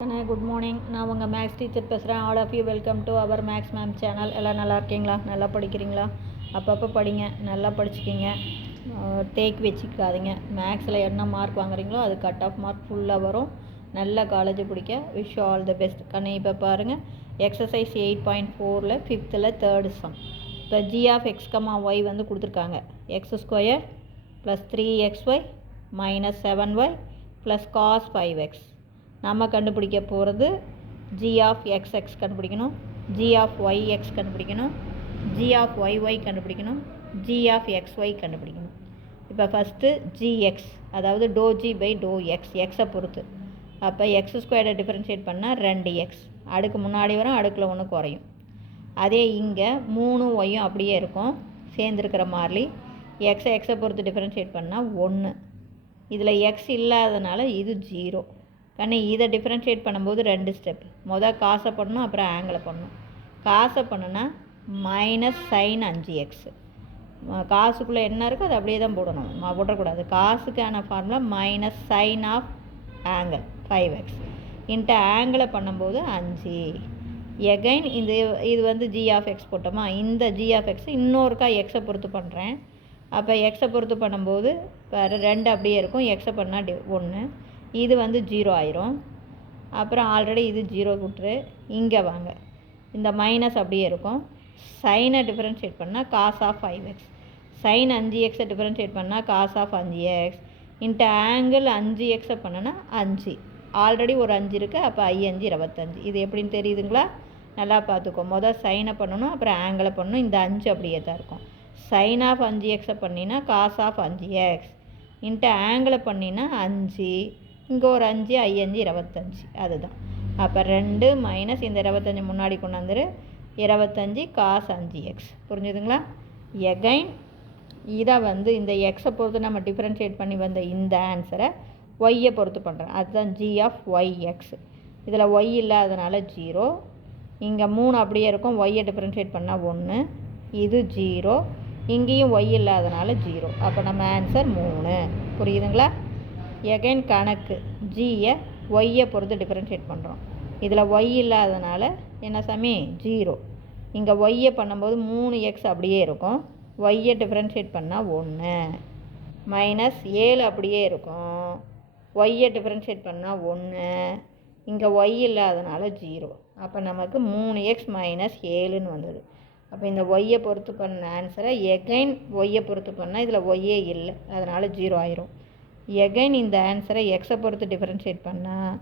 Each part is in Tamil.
Good morning. நான் உங்கள் மேக்ஸ் டீச்சர் பேசுகிறேன். All of you welcome to our maths ma'am channel. எல்லாம் நல்லா இருக்கீங்களா? நல்லா படிக்கிறீங்களா? அப்பப்போ படிங்க, நல்லா படிச்சுக்கிங்க, டேக் வச்சுக்காதீங்க. மேக்ஸில் என்ன மார்க் வாங்குறீங்களோ அது கட் ஆஃப் மார்க் ஃபுல்லாக வரும். நல்ல காலேஜ் பிடிக்க விஷ் ஆல் த பெஸ்ட். கண்ணை இப்போ பாருங்கள், எக்ஸசைஸ் 8.4 ஃபிஃப்த்தில் தேர்டு சம். இப்போ G of X comma Y வந்து கொடுத்துருக்காங்க. x² + 3xy - 7y + cos 5x. நம்ம கண்டுபிடிக்க போகிறது ஜி ஆஃப் எக்ஸ்எக்ஸ் கண்டுபிடிக்கணும், ஜி ஆஃப் ஒய்எக்ஸ் கண்டுபிடிக்கணும், ஜி ஆஃப் ஒய்ஒய் கண்டுபிடிக்கணும், ஜி ஆஃப் எக்ஸ்ஒய் கண்டுபிடிக்கணும். இப்போ ஃபஸ்ட்டு ஜிஎக்ஸ், அதாவது டோ ஜி பை டோ எக்ஸ், எக்ஸை பொறுத்து. அப்போ x² டிஃபரன்ஷியேட் பண்ணால் 2x, அடுக்கு முன்னாடி வரும், அடுக்கில் ஒன்று குறையும். அதே இங்கே 3y அப்படியே இருக்கும், சேர்ந்துருக்கிற மாதிரி. எக்ஸை பொறுத்து டிஃபரன்ஷியேட் பண்ணால் 1. இதில் எக்ஸ் இல்லாதனால இது 0. கண்ணு இதை டிஃப்ரென்ஷியேட் பண்ணும்போது 2 ஸ்டெப். மொதல் காசை பண்ணணும், அப்புறம் ஆங்கிளை பண்ணணும். காசை பண்ணுனா -sin 5x. காசுக்குள்ளே என்ன இருக்கோ அது அப்படியே தான் போடணும், போடக்கூடாது. காசுக்கான formula -sin of angle 5x into ஆங்கிளை பண்ணும்போது 5. எகைன் இது வந்து ஜி ஆஃப் எக்ஸ் போட்டோமா, இந்த ஜி ஆஃப் எக்ஸ் இன்னொருக்கா எக்ஸை பொறுத்து பண்ணுறேன். அப்போ எக்ஸை பொறுத்து பண்ணும்போது 2 அப்படியே இருக்கும், எக்ஸை பண்ணால் 1. இது வந்து 0 ஆயிரும். அப்புறம் ஆல்ரெடி இது 0 விட்டுரு, இங்கே வாங்க, இந்த மைனஸ் அப்படியே இருக்கும். சைனை டிஃபரன்ஷியேட் பண்ணால் cos of 5x, sine 5x differentiate பண்ணால் cos of 5x into angle 5x பண்ணனா 5. ஆல்ரெடி ஒரு 5 இருக்குது, அப்போ 5 25. இது எப்படின்னு தெரியுதுங்களா? நல்லா பார்த்துக்கோ. மொதல் சைனை பண்ணணும், அப்புறம் ஆங்கிளை பண்ணணும். இந்த 5 அப்படியே தான் இருக்கும். சைன் ஆஃப் 5x பண்ணினா காஸ் ஆஃப் 5x இன்ட்டு ஆங்கிளை பண்ணினா 5. இங்கே ஒரு 5, 5 25, அதுதான். அப்போ 2 மைனஸ் இந்த 25 முன்னாடி கொண்டு வந்துரு, 25 காஸ் 5x. புரிஞ்சுதுங்களா? எகைன் இதை வந்து இந்த எக்ஸை பொறுத்து நம்ம டிஃப்ரென்ஷியேட் பண்ணி வந்த இந்த ஆன்சரை ஒய்யை பொறுத்து பண்ணுறேன். அதுதான் ஜி ஆஃப் ஒய்எக்ஸ். இதில் ஒய் இல்லாதனால 0. இங்கே 3 அப்படியே இருக்கும், ஒய்யை டிஃப்ரென்ஷியேட் பண்ணால் 1. இது 0. இங்கேயும் ஒய் இல்லாதனால 0. அப்போ நம்ம ஆன்சர் 3. புரியுதுங்களா? எகைன் கணக்கு ஜியை ஒய்யை பொறுத்து டிஃப்ரென்ஷியேட் பண்ணுறோம். இதில் ஒய் இல்லாதனால என்ன சாமி 0. இங்கே ஒய்யை பண்ணும்போது 3x அப்படியே இருக்கும், ஒய்யை டிஃப்ரென்ஷியேட் பண்ணால் 1. -7 அப்படியே இருக்கும், ஒய்யை டிஃப்ரென்ஷியேட் பண்ணால் 1. இங்கே ஒய் இல்லாதனால 0. அப்போ நமக்கு 3x - 7ன்னு வந்தது. அப்போ இந்த ஒய்யை பொறுத்து பண்ண ஆன்சரை எகைன் ஒய்யை பொறுத்து பண்ணால் இதில் ஒய்யே இல்லை, அதனால் 0 ஆயிரும். எகைன் இந்த ஆன்சரை எக்ஸை பொறுத்து டிஃபரன்ஷியேட் பண்ணால்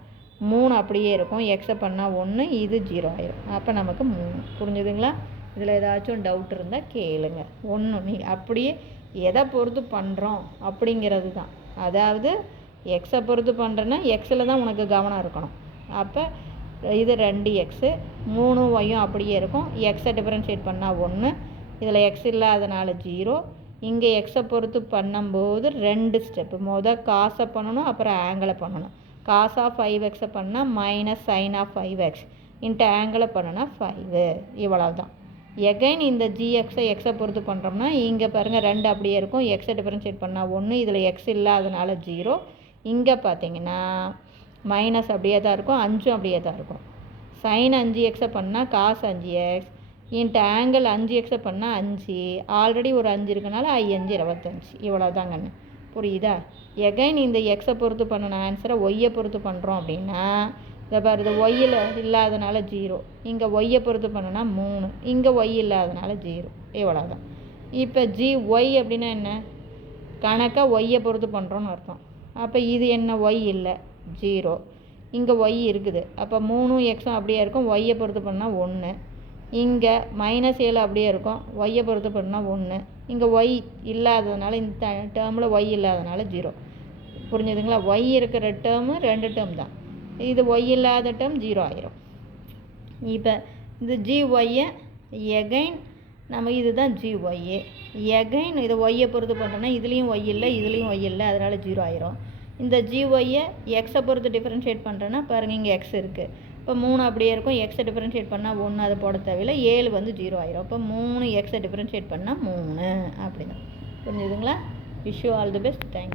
3 அப்படியே இருக்கும், எக்ஸை பண்ணால் 1, இது 0 ஆயிரும். அப்போ நமக்கு 3. புரிஞ்சுதுங்களா? இதில் ஏதாச்சும் டவுட் இருந்தால் கேளுங்க. நீ அப்படியே எதை பொறுத்து பண்ணுறோம் அப்படிங்கிறது தான். அதாவது எக்ஸை பொறுத்து பண்ணுறேன்னா எக்ஸில் தான் உனக்கு கவனம் இருக்கணும். அப்போ இது 2x, 3y அப்படியே இருக்கும், எக்ஸை டிஃபரன்ஷியேட் பண்ணால் 1. இதில் எக்ஸ் இல்லாதனால 0. இங்கே எக்ஸை பொறுத்து பண்ணும்போது 2 ஸ்டெப்பு. மொதல் காசை பண்ணணும், அப்புறம் ஆங்கிளை பண்ணணும். காஸ் ஆஃப் 5x பண்ணால் -sin ஆஃப் 5x இன்ட்டு ஆங்கிளை பண்ணனா 5. இவ்வளோ தான். எகைன் இந்த எக்ஸை பொறுத்து பண்ணுறோம்னா இங்கே பாருங்கள் 2 அப்படியே இருக்கும், எக்ஸை டிஃபரன்ஷியேட் பண்ணால் 1. இதில் எக்ஸ் இல்லாதனால 0. இங்கே பார்த்தீங்கன்னா மைனஸ் அப்படியே தான் இருக்கும், 5 அப்படியே தான் இருக்கும். சைன் 5x பண்ணால் cos 5x into angle 5x பண்ணால் 5. ஆல்ரெடி ஒரு 5 இருக்கனால 5 25. இவ்வளோ தாங்கண்ணு. புரியுதா? எகைன் இந்த எக்ஸை பொறுத்து பண்ணின ஆன்சரை ஒய்யை பொறுத்து பண்ணுறோம் அப்படின்னா இதை பாரு, இது ஒய்யில் இல்லாதனால 0. இங்கே ஒய்யை பொறுத்து பண்ணுனா 3. இங்கே ஒய் இல்லாதனால 0. இவ்வளோ தான். இப்போ ஒய் அப்படின்னா என்ன? கணக்காக ஒய்யை பொறுத்து பண்ணுறோன்னு அர்த்தம். அப்போ இது என்ன? ஒய் இல்லை, 0. இங்கே ஒய் இருக்குது, அப்போ 3x அப்படியே இருக்கும், ஒய்யை பொறுத்து பண்ணால் 1. இங்கே -7 அப்படியே இருக்கும், ஒய்யை பொறுத்து பண்ணால் 1. இங்கே ஒய் இல்லாததுனால இந்த டேர்மில் ஒய் இல்லாதனால 0. புரிஞ்சுதுங்களா? ஒய் இருக்கிற டேர்மு 2 டேர்ம் தான். இது ஒய் இல்லாத டேர்ம் 0 ஆயிரும். இப்போ இந்த ஒய்யை எகைன் நம்ம இதுதான் ஒய்யே. எகைன் இதை ஒய்யை பொறுத்து பண்ணுறோன்னா இதுலேயும் ஒய் இல்லை, இதுலேயும் ஒய் இல்லை, அதனால் 0 ஆயிரும். இந்த ஒய்யை எக்ஸை பொறுத்து டிஃப்ரென்ஷியேட் பண்ணுறேன்னா பாருங்கள், இங்கே எக்ஸ் இருக்குது, இப்போ 3 அப்படியே இருக்கும், எக்ஸை டிஃபரன்ஷியேட் பண்ணால் 1, அதை போட தேவையில்லை. 7 வந்து 0 ஆயிரும். அப்போ 3 எக்ஸை டிஃபரன்ஷியேட் பண்ணால் 3 அப்படி தான். புரிஞ்சுதுங்களா? Wish you all the best. Thank you.